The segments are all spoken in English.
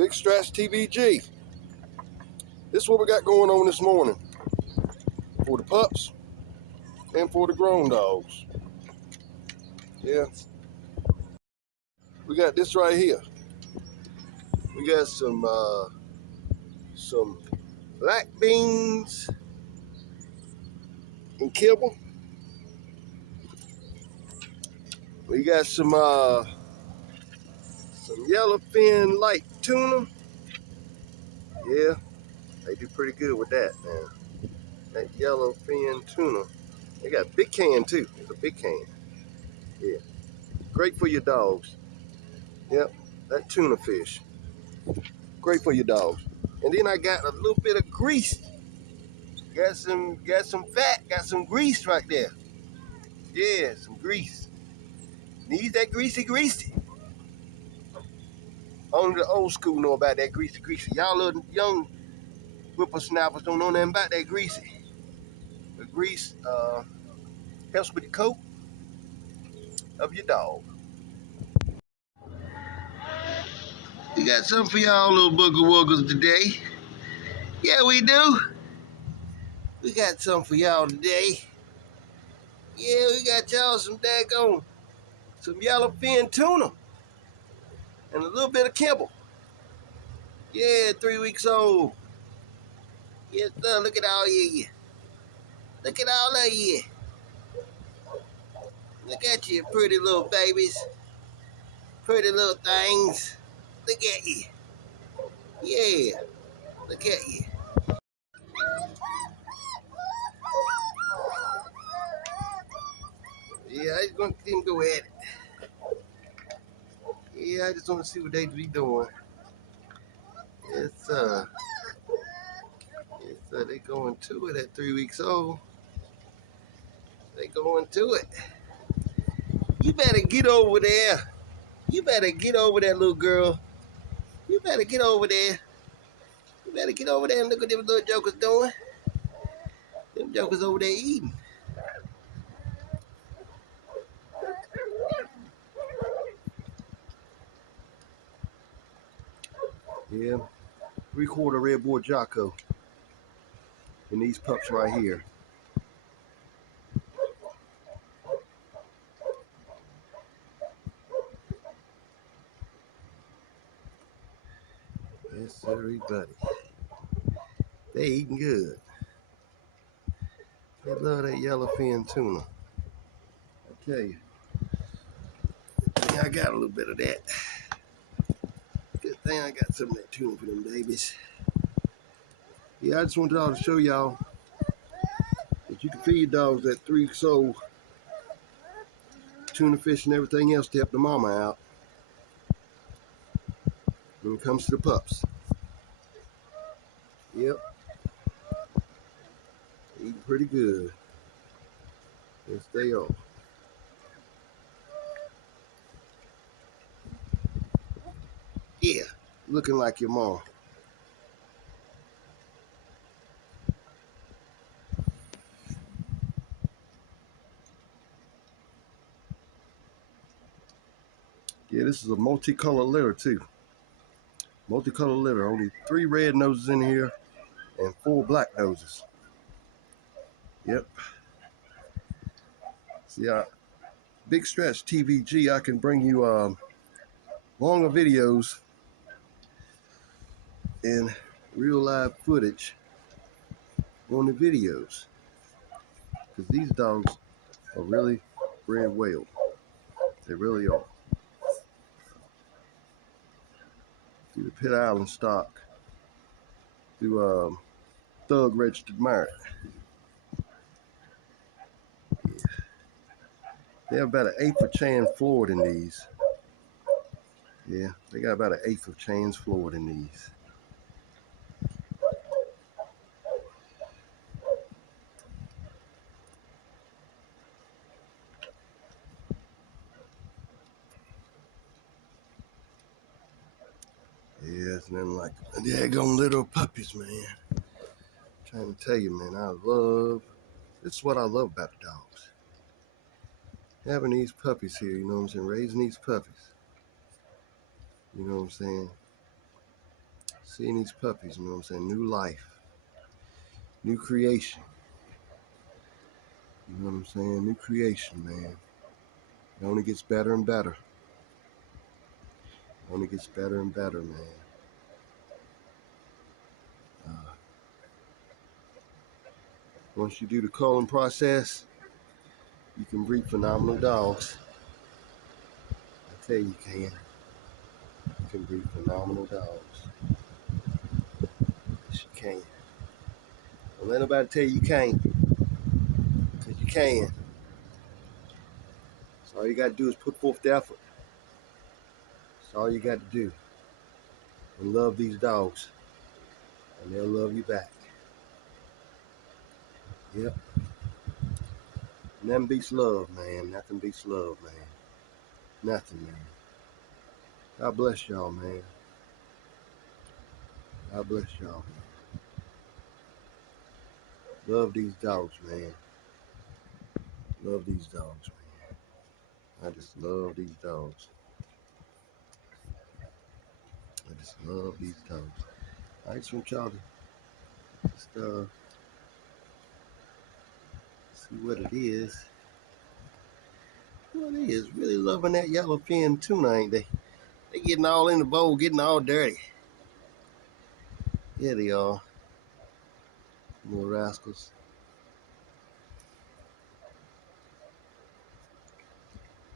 Big Scratch TVG. This is what we got going on this morning for the pups and for the grown dogs. Yeah, we got this right here. We got some black beans and kibble. We got some yellowfin light tuna. Yeah, they do pretty good with that, man. That yellowfin tuna. They got big can too. It's a big can. Yeah, great for your dogs. Yep, that tuna fish. Great for your dogs. And then I got a little bit of grease. Got some fat, got some grease right there. Yeah, some grease. Needs that greasy. Only the old school know about that greasy. Y'all little young whippersnappers don't know nothing about that greasy. The grease helps with the coat of your dog. We got something for y'all little booger woogers today. Yeah, we do. We got something for y'all today. Yeah, we got y'all some daggone, some yellowfin tuna and a little bit of kibble. Yeah, 3 weeks old. Yes, sir. Look at all you. Look at all of you. Look at you, pretty little babies. Pretty little things. Look at you. Yeah, look at you. Yeah, I just want to see them go at it. Yeah, I just want to see what they be doing. Yes, sir. Yes, sir. They going to it at 3 weeks old. They going to it. You better get over there. You better get over there, little girl. You better get over there. You better get over there and look what them little jokers doing. Them jokers over there eating. Yeah, 3/4 red boy Jocko. And these pups right here. Yes, sir, everybody. They eating good. They love that yellowfin tuna. I tell you. Yeah, I got a little bit of that. Good thing I got some of that tuna for them babies. Yeah, I just wanted to show y'all that you can feed dogs at 3 weeks old, tuna fish and everything else to help the mama out when it comes to the pups. Yep. Eating pretty good. Yes, they are. Yeah, looking like your mom. Yeah, this is a multicolored litter too. Multicolored litter. Only 3 red noses in here and 4 black noses. Yep. See, Big Scratch TVG, I can bring you longer videos and real live footage on the videos. Because these dogs are really bred well. They really are. Through the Pit Island stock. Through Thug Registered Merit. Yeah. They have about 1/8 of Chan Floyd in these. Yeah, they got about 1/8 of Chan's Floyd in these. Yeah, it's nothing like daggone little puppies, man. I'm trying to tell you, man, this is what I love about the dogs. Having these puppies here, you know what I'm saying? Raising these puppies. You know what I'm saying? Seeing these puppies, you know what I'm saying? New life, new creation. You know what I'm saying? New creation, man. It only gets better and better. It only gets better and better, man. Once you do the culling process, you can breed phenomenal dogs. I tell you, you can. You can breed phenomenal dogs. Yes, you can. Don't let nobody tell you you can't, because you can. So all you got to do is put forth the effort. That's all you got to do. And love these dogs, and they'll love you back. Yep. Nothing beats love, man. Nothing beats love, man. Nothing, man. God bless y'all, man. God bless y'all. Love these dogs, man. Love these dogs, man. I just love these dogs. I just love these dogs. I just want y'all to just see what it is. What it is. Really loving that yellowfin tuna, ain't they? They getting all in the bowl, getting all dirty. Yeah, they are. Little rascals.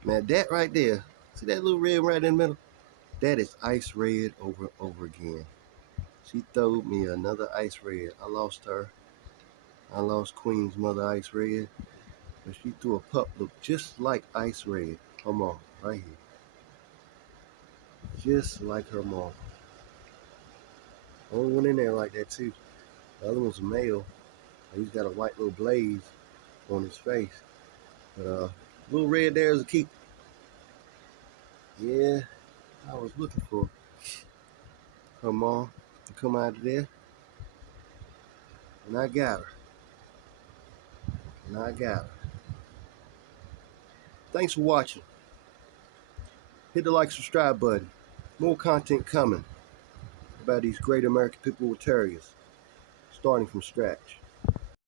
Now that right there, see that little red right in the middle? That is ice red over and over again. She throwed me another ice red. I lost her. I lost Queen's mother ice red. But she threw a pup look just like ice red. Her mom, right here. Just like her mom. Only one in there like that too. The other one's a male. He's got a white little blaze on his face. But little red there is a keeper. Yeah, I was looking for her mom to come out of there. And I got her. And I got her. Thanks for watching. Hit the like, subscribe button. More content coming about these great American Pit Bull Terriers, starting from scratch.